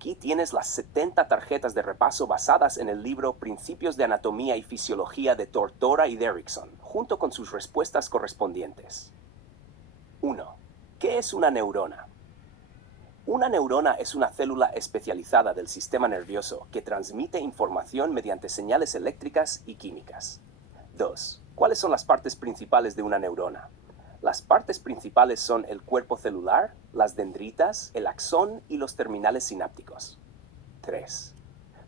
Aquí tienes las 70 tarjetas de repaso basadas en el libro Principios de Anatomía y Fisiología de Tortora y Derrickson, junto con sus respuestas correspondientes. 1. ¿Qué es una neurona? Una neurona es una célula especializada del sistema nervioso que transmite información mediante señales eléctricas y químicas. 2. ¿Cuáles son las partes principales de una neurona? Las partes principales son el cuerpo celular, las dendritas, el axón y los terminales sinápticos. 3.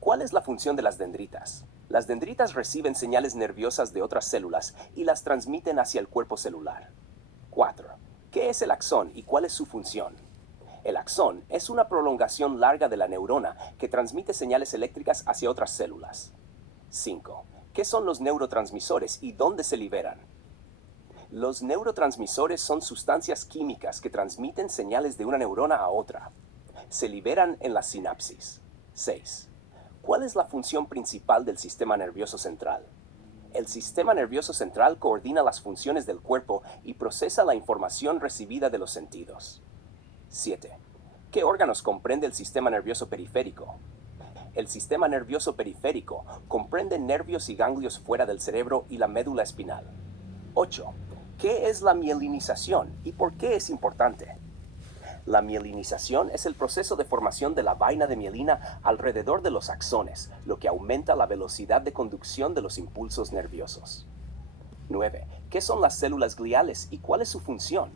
¿Cuál es la función de las dendritas? Las dendritas reciben señales nerviosas de otras células y las transmiten hacia el cuerpo celular. 4. ¿Qué es el axón y cuál es su función? El axón es una prolongación larga de la neurona que transmite señales eléctricas hacia otras células. 5. ¿Qué son los neurotransmisores y dónde se liberan? Los neurotransmisores son sustancias químicas que transmiten señales de una neurona a otra. Se liberan en la sinapsis. 6. ¿Cuál es la función principal del sistema nervioso central? El sistema nervioso central coordina las funciones del cuerpo y procesa la información recibida de los sentidos. 7. ¿Qué órganos comprende el sistema nervioso periférico? El sistema nervioso periférico comprende nervios y ganglios fuera del cerebro y la médula espinal. 8. ¿Qué es la mielinización y por qué es importante? La mielinización es el proceso de formación de la vaina de mielina alrededor de los axones, lo que aumenta la velocidad de conducción de los impulsos nerviosos. 9. ¿Qué son las células gliales y cuál es su función?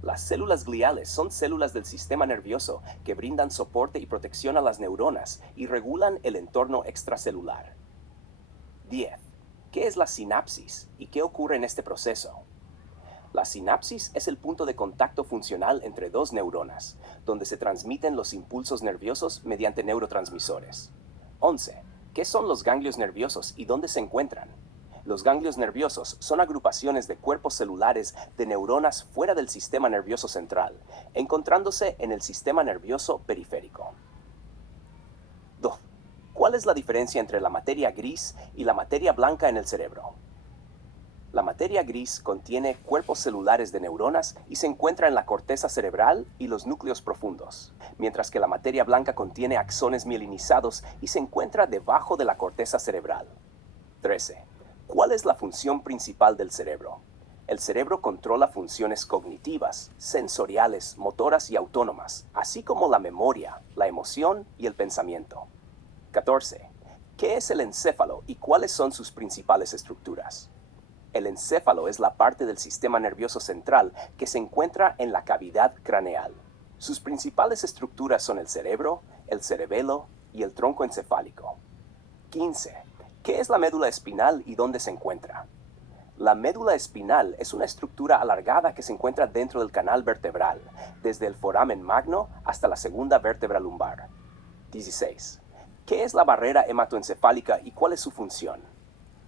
Las células gliales son células del sistema nervioso que brindan soporte y protección a las neuronas y regulan el entorno extracelular. 10. ¿Qué es la sinapsis y qué ocurre en este proceso? La sinapsis es el punto de contacto funcional entre dos neuronas, donde se transmiten los impulsos nerviosos mediante neurotransmisores. 11. ¿Qué son los ganglios nerviosos y dónde se encuentran? Los ganglios nerviosos son agrupaciones de cuerpos celulares de neuronas fuera del sistema nervioso central, encontrándose en el sistema nervioso periférico. 2. ¿Cuál es la diferencia entre la materia gris y la materia blanca en el cerebro? La materia gris contiene cuerpos celulares de neuronas y se encuentra en la corteza cerebral y los núcleos profundos, mientras que la materia blanca contiene axones mielinizados y se encuentra debajo de la corteza cerebral. 13. ¿Cuál es la función principal del cerebro? El cerebro controla funciones cognitivas, sensoriales, motoras y autónomas, así como la memoria, la emoción y el pensamiento. 14. ¿Qué es el encéfalo y cuáles son sus principales estructuras? El encéfalo es la parte del sistema nervioso central que se encuentra en la cavidad craneal. Sus principales estructuras son el cerebro, el cerebelo y el tronco encefálico. 15. ¿Qué es la médula espinal y dónde se encuentra? La médula espinal es una estructura alargada que se encuentra dentro del canal vertebral, desde el foramen magno hasta la segunda vértebra lumbar. 16. ¿Qué es la barrera hematoencefálica y cuál es su función?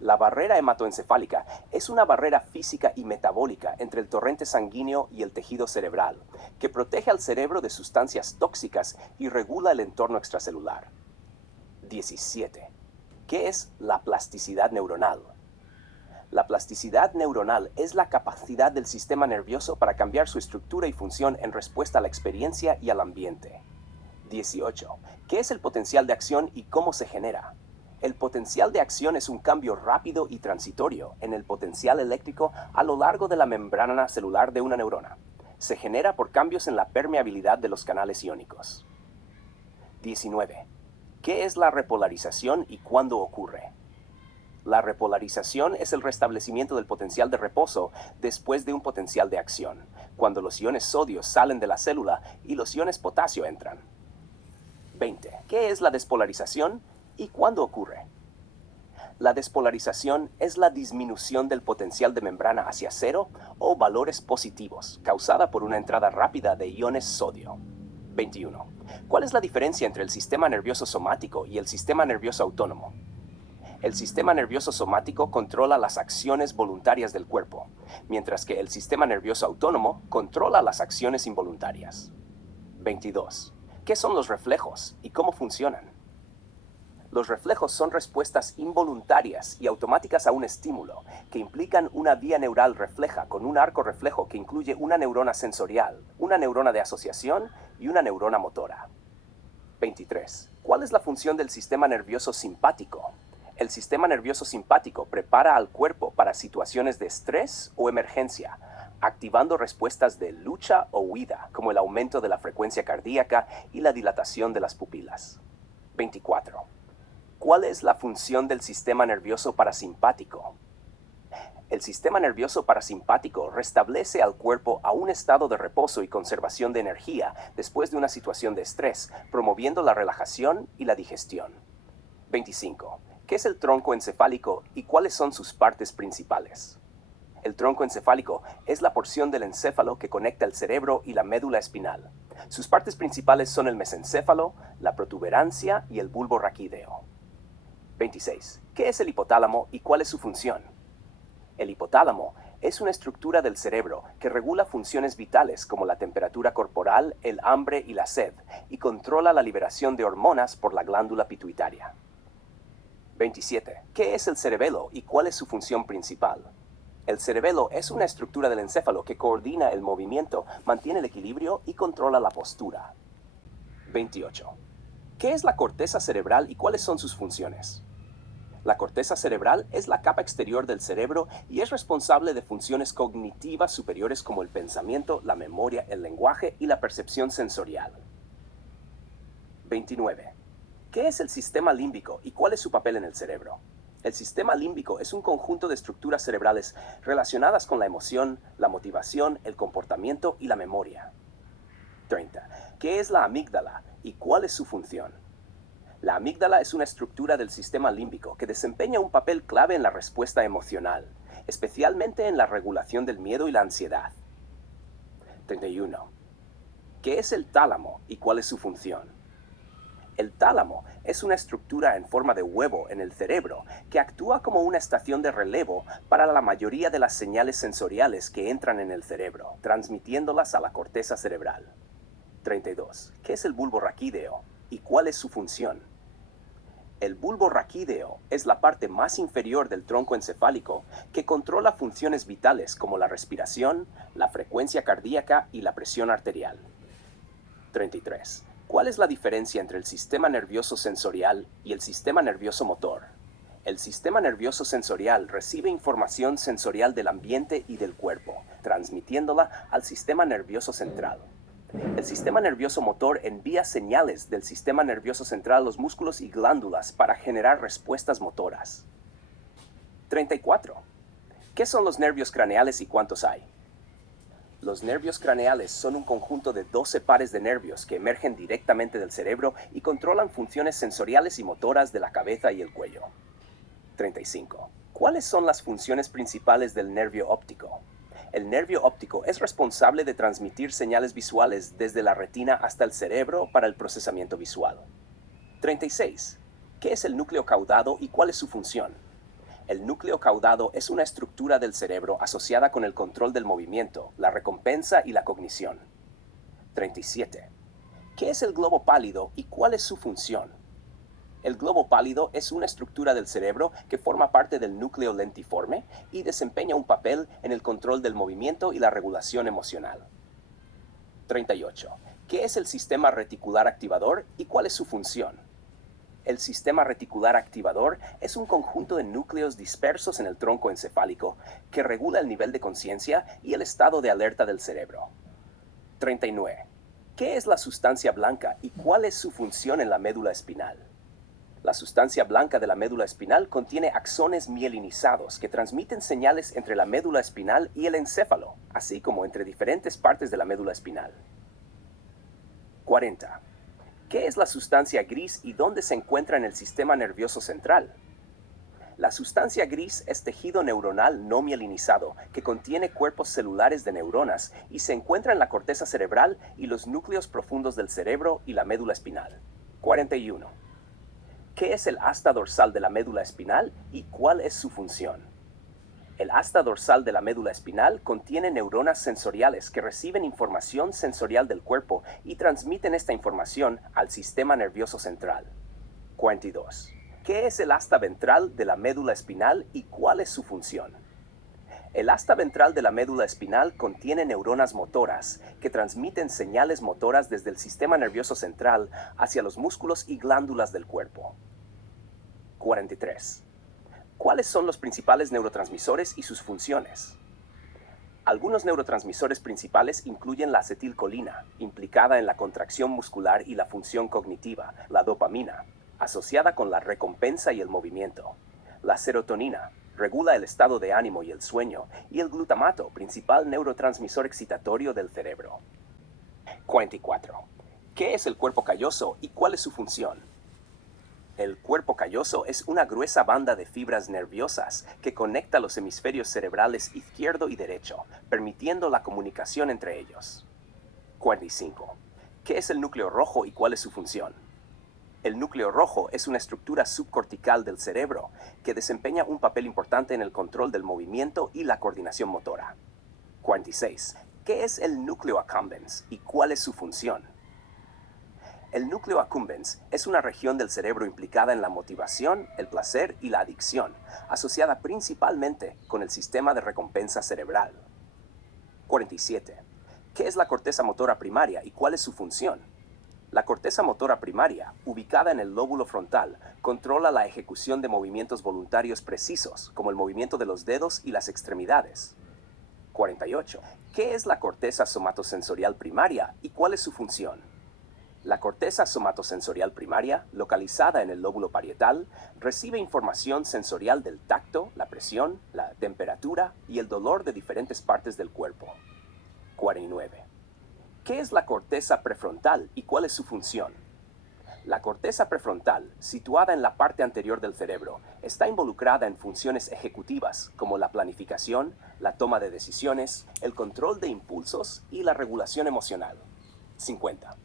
La barrera hematoencefálica es una barrera física y metabólica entre el torrente sanguíneo y el tejido cerebral, que protege al cerebro de sustancias tóxicas y regula el entorno extracelular. 17. ¿Qué es la plasticidad neuronal? La plasticidad neuronal es la capacidad del sistema nervioso para cambiar su estructura y función en respuesta a la experiencia y al ambiente. 18. ¿Qué es el potencial de acción y cómo se genera? El potencial de acción es un cambio rápido y transitorio en el potencial eléctrico a lo largo de la membrana celular de una neurona. Se genera por cambios en la permeabilidad de los canales iónicos. 19. ¿Qué es la repolarización y cuándo ocurre? La repolarización es el restablecimiento del potencial de reposo después de un potencial de acción, cuando los iones sodio salen de la célula y los iones potasio entran. 20. ¿Qué es la despolarización y cuándo ocurre? La despolarización es la disminución del potencial de membrana hacia cero o valores positivos, causada por una entrada rápida de iones sodio. 21. ¿Cuál es la diferencia entre el sistema nervioso somático y el sistema nervioso autónomo? El sistema nervioso somático controla las acciones voluntarias del cuerpo, mientras que el sistema nervioso autónomo controla las acciones involuntarias. 22. ¿Qué son los reflejos y cómo funcionan? Los reflejos son respuestas involuntarias y automáticas a un estímulo, que implican una vía neural refleja con un arco reflejo que incluye una neurona sensorial, una neurona de asociación y una neurona motora. 23. ¿Cuál es la función del sistema nervioso simpático? El sistema nervioso simpático prepara al cuerpo para situaciones de estrés o emergencia, activando respuestas de lucha o huida, como el aumento de la frecuencia cardíaca y la dilatación de las pupilas. 24. ¿Cuál es la función del sistema nervioso parasimpático? El sistema nervioso parasimpático restablece al cuerpo a un estado de reposo y conservación de energía después de una situación de estrés, promoviendo la relajación y la digestión. 25. ¿Qué es el tronco encefálico y cuáles son sus partes principales? El tronco encefálico es la porción del encéfalo que conecta el cerebro y la médula espinal. Sus partes principales son el mesencéfalo, la protuberancia y el bulbo raquídeo. 26. ¿Qué es el hipotálamo y cuál es su función? El hipotálamo es una estructura del cerebro que regula funciones vitales como la temperatura corporal, el hambre y la sed, y controla la liberación de hormonas por la glándula pituitaria. 27. ¿Qué es el cerebelo y cuál es su función principal? El cerebelo es una estructura del encéfalo que coordina el movimiento, mantiene el equilibrio y controla la postura. 28. ¿Qué es la corteza cerebral y cuáles son sus funciones? La corteza cerebral es la capa exterior del cerebro y es responsable de funciones cognitivas superiores como el pensamiento, la memoria, el lenguaje y la percepción sensorial. 29. ¿Qué es el sistema límbico y cuál es su papel en el cerebro? El sistema límbico es un conjunto de estructuras cerebrales relacionadas con la emoción, la motivación, el comportamiento y la memoria. 30. ¿Qué es la amígdala y cuál es su función? La amígdala es una estructura del sistema límbico que desempeña un papel clave en la respuesta emocional, especialmente en la regulación del miedo y la ansiedad. 31. ¿Qué es el tálamo y cuál es su función? El tálamo es una estructura en forma de huevo en el cerebro que actúa como una estación de relevo para la mayoría de las señales sensoriales que entran en el cerebro, transmitiéndolas a la corteza cerebral. 32. ¿Qué es el bulbo raquídeo y cuál es su función? El bulbo raquídeo es la parte más inferior del tronco encefálico que controla funciones vitales como la respiración, la frecuencia cardíaca y la presión arterial. 33. ¿Cuál es la diferencia entre el sistema nervioso sensorial y el sistema nervioso motor? El sistema nervioso sensorial recibe información sensorial del ambiente y del cuerpo, transmitiéndola al sistema nervioso central. El sistema nervioso motor envía señales del sistema nervioso central a los músculos y glándulas para generar respuestas motoras. 34. ¿Qué son los nervios craneales y cuántos hay? Los nervios craneales son un conjunto de 12 pares de nervios que emergen directamente del cerebro y controlan funciones sensoriales y motoras de la cabeza y el cuello. 35. ¿Cuáles son las funciones principales del nervio óptico? El nervio óptico es responsable de transmitir señales visuales desde la retina hasta el cerebro para el procesamiento visual. 36. ¿Qué es el núcleo caudado y cuál es su función? El núcleo caudado es una estructura del cerebro asociada con el control del movimiento, la recompensa y la cognición. 37. ¿Qué es el globo pálido y cuál es su función? El globo pálido es una estructura del cerebro que forma parte del núcleo lentiforme y desempeña un papel en el control del movimiento y la regulación emocional. 38. ¿Qué es el sistema reticular activador y cuál es su función? El sistema reticular activador es un conjunto de núcleos dispersos en el tronco encefálico que regula el nivel de conciencia y el estado de alerta del cerebro. 39. ¿Qué es la sustancia blanca y cuál es su función en la médula espinal? La sustancia blanca de la médula espinal contiene axones mielinizados que transmiten señales entre la médula espinal y el encéfalo, así como entre diferentes partes de la médula espinal. 40. ¿Qué es la sustancia gris y dónde se encuentra en el sistema nervioso central? La sustancia gris es tejido neuronal no mielinizado que contiene cuerpos celulares de neuronas y se encuentra en la corteza cerebral y los núcleos profundos del cerebro y la médula espinal. 41. ¿Qué es el asta dorsal de la médula espinal y cuál es su función? El asta dorsal de la médula espinal contiene neuronas sensoriales que reciben información sensorial del cuerpo y transmiten esta información al sistema nervioso central. 42. ¿Qué es el asta ventral de la médula espinal y cuál es su función? El asta ventral de la médula espinal contiene neuronas motoras que transmiten señales motoras desde el sistema nervioso central hacia los músculos y glándulas del cuerpo. 43. ¿Cuáles son los principales neurotransmisores y sus funciones? Algunos neurotransmisores principales incluyen la acetilcolina, implicada en la contracción muscular y la función cognitiva, la dopamina, asociada con la recompensa y el movimiento, la serotonina, regula el estado de ánimo y el sueño, y el glutamato, principal neurotransmisor excitatorio del cerebro. 44. ¿Qué es el cuerpo calloso y cuál es su función? El cuerpo calloso es una gruesa banda de fibras nerviosas que conecta los hemisferios cerebrales izquierdo y derecho, permitiendo la comunicación entre ellos. 45. ¿Qué es el núcleo rojo y cuál es su función? El núcleo rojo es una estructura subcortical del cerebro que desempeña un papel importante en el control del movimiento y la coordinación motora. 46. ¿Qué es el núcleo accumbens y cuál es su función? El núcleo accumbens es una región del cerebro implicada en la motivación, el placer y la adicción, asociada principalmente con el sistema de recompensa cerebral. 47. ¿Qué es la corteza motora primaria y cuál es su función? La corteza motora primaria, ubicada en el lóbulo frontal, controla la ejecución de movimientos voluntarios precisos, como el movimiento de los dedos y las extremidades. 48. ¿Qué es la corteza somatosensorial primaria y cuál es su función? La corteza somatosensorial primaria, localizada en el lóbulo parietal, recibe información sensorial del tacto, la presión, la temperatura y el dolor de diferentes partes del cuerpo. 49. ¿Qué es la corteza prefrontal y cuál es su función? La corteza prefrontal, situada en la parte anterior del cerebro, está involucrada en funciones ejecutivas como la planificación, la toma de decisiones, el control de impulsos y la regulación emocional. 50.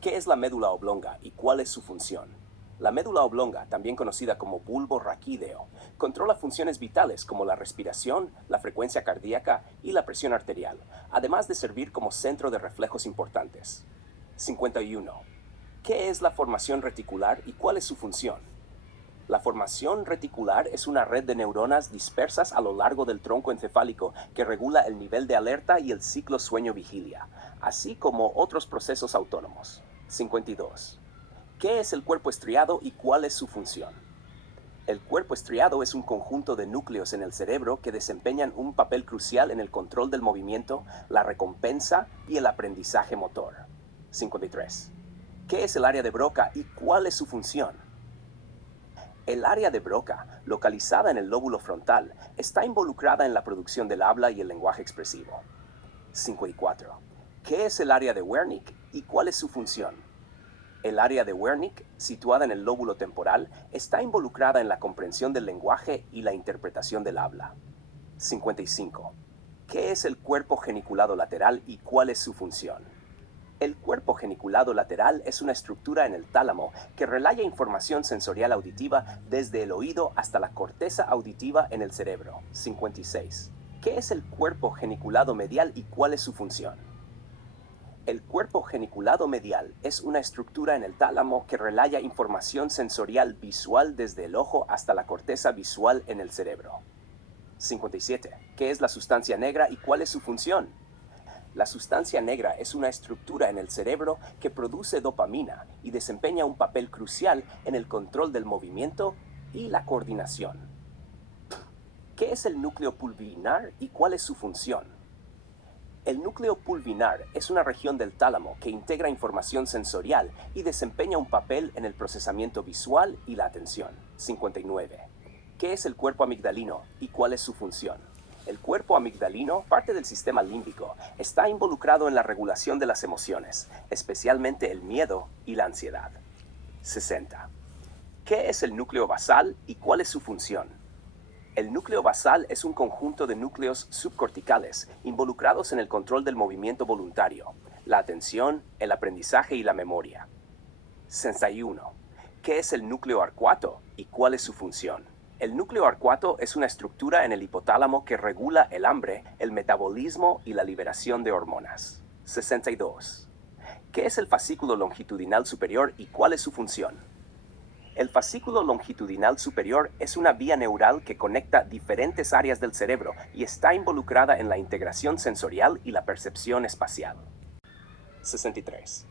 ¿Qué es la médula oblonga y cuál es su función? La médula oblonga, también conocida como bulbo raquídeo, controla funciones vitales como la respiración, la frecuencia cardíaca y la presión arterial, además de servir como centro de reflejos importantes. 51. ¿Qué es la formación reticular y cuál es su función? La formación reticular es una red de neuronas dispersas a lo largo del tronco encefálico que regula el nivel de alerta y el ciclo sueño-vigilia, así como otros procesos autónomos. 52. ¿Qué es el cuerpo estriado y cuál es su función? El cuerpo estriado es un conjunto de núcleos en el cerebro que desempeñan un papel crucial en el control del movimiento, la recompensa y el aprendizaje motor. 53. ¿Qué es el área de Broca y cuál es su función? El área de Broca, localizada en el lóbulo frontal, está involucrada en la producción del habla y el lenguaje expresivo. 54. ¿Qué es el área de Wernicke y cuál es su función? El área de Wernicke, situada en el lóbulo temporal, está involucrada en la comprensión del lenguaje y la interpretación del habla. 55. ¿Qué es el cuerpo geniculado lateral y cuál es su función? El cuerpo geniculado lateral es una estructura en el tálamo que relaya información sensorial auditiva desde el oído hasta la corteza auditiva en el cerebro. 56. ¿Qué es el cuerpo geniculado medial y cuál es su función? El cuerpo geniculado medial es una estructura en el tálamo que relaya información sensorial visual desde el ojo hasta la corteza visual en el cerebro. 57. ¿Qué es la sustancia negra y cuál es su función? La sustancia negra es una estructura en el cerebro que produce dopamina y desempeña un papel crucial en el control del movimiento y la coordinación. ¿Qué es el núcleo pulvinar y cuál es su función? El núcleo pulvinar es una región del tálamo que integra información sensorial y desempeña un papel en el procesamiento visual y la atención. 59. ¿Qué es el cuerpo amigdalino y cuál es su función? El cuerpo amigdalino, parte del sistema límbico, está involucrado en la regulación de las emociones, especialmente el miedo y la ansiedad. 60. ¿Qué es el núcleo basal y cuál es su función? El núcleo basal es un conjunto de núcleos subcorticales involucrados en el control del movimiento voluntario, la atención, el aprendizaje y la memoria. 61. ¿Qué es el núcleo arcuato y cuál es su función? El núcleo arcuato es una estructura en el hipotálamo que regula el hambre, el metabolismo y la liberación de hormonas. 62. ¿Qué es el fascículo longitudinal superior y cuál es su función? El fascículo longitudinal superior es una vía neural que conecta diferentes áreas del cerebro y está involucrada en la integración sensorial y la percepción espacial. 63.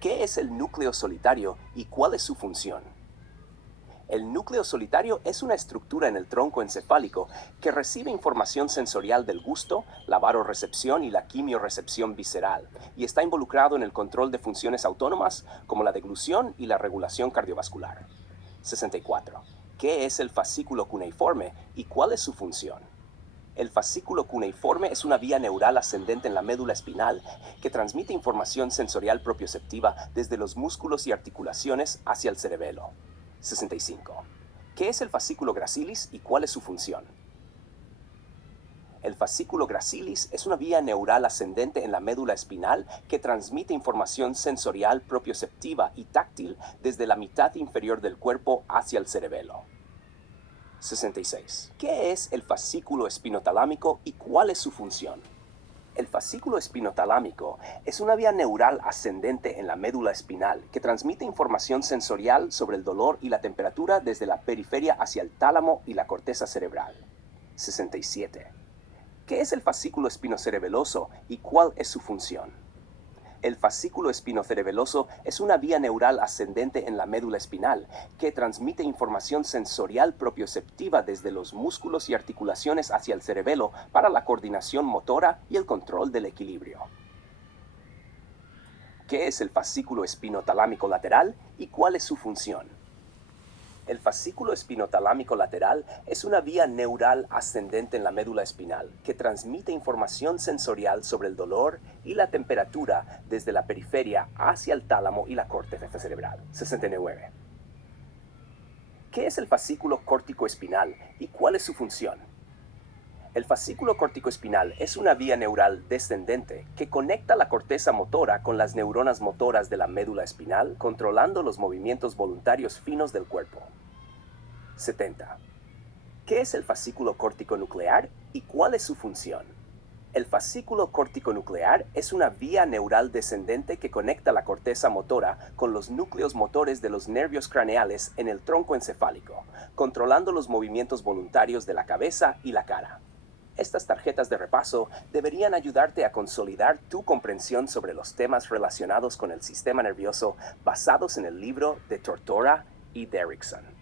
¿Qué es el núcleo solitario y cuál es su función? El núcleo solitario es una estructura en el tronco encefálico que recibe información sensorial del gusto, la barorecepción y la quimiorrecepción visceral, y está involucrado en el control de funciones autónomas como la deglución y la regulación cardiovascular. 64. ¿Qué es el fascículo cuneiforme y cuál es su función? El fascículo cuneiforme es una vía neural ascendente en la médula espinal que transmite información sensorial propioceptiva desde los músculos y articulaciones hacia el cerebelo. 65. ¿Qué es el fascículo gracilis y cuál es su función? El fascículo gracilis es una vía neural ascendente en la médula espinal que transmite información sensorial propioceptiva y táctil desde la mitad inferior del cuerpo hacia el cerebelo. 66. ¿Qué es el fascículo espinotalámico y cuál es su función? El fascículo espinotalámico es una vía neural ascendente en la médula espinal que transmite información sensorial sobre el dolor y la temperatura desde la periferia hacia el tálamo y la corteza cerebral. 67. ¿Qué es el fascículo espinocerebeloso y cuál es su función? El fascículo espinocerebeloso es una vía neural ascendente en la médula espinal que transmite información sensorial propioceptiva desde los músculos y articulaciones hacia el cerebelo para la coordinación motora y el control del equilibrio. ¿Qué es el fascículo espinotalámico lateral y cuál es su función? El fascículo espinotalámico lateral es una vía neural ascendente en la médula espinal que transmite información sensorial sobre el dolor y la temperatura desde la periferia hacia el tálamo y la corteza cerebral. 69. ¿Qué es el fascículo córtico-espinal y cuál es su función? El fascículo córtico-espinal es una vía neural descendente que conecta la corteza motora con las neuronas motoras de la médula espinal, controlando los movimientos voluntarios finos del cuerpo. 70. ¿Qué es el fascículo córtico nuclear y cuál es su función? El fascículo córtico nuclear es una vía neural descendente que conecta la corteza motora con los núcleos motores de los nervios craneales en el tronco encefálico, controlando los movimientos voluntarios de la cabeza y la cara. Estas tarjetas de repaso deberían ayudarte a consolidar tu comprensión sobre los temas relacionados con el sistema nervioso basados en el libro de Tortora y Derrickson.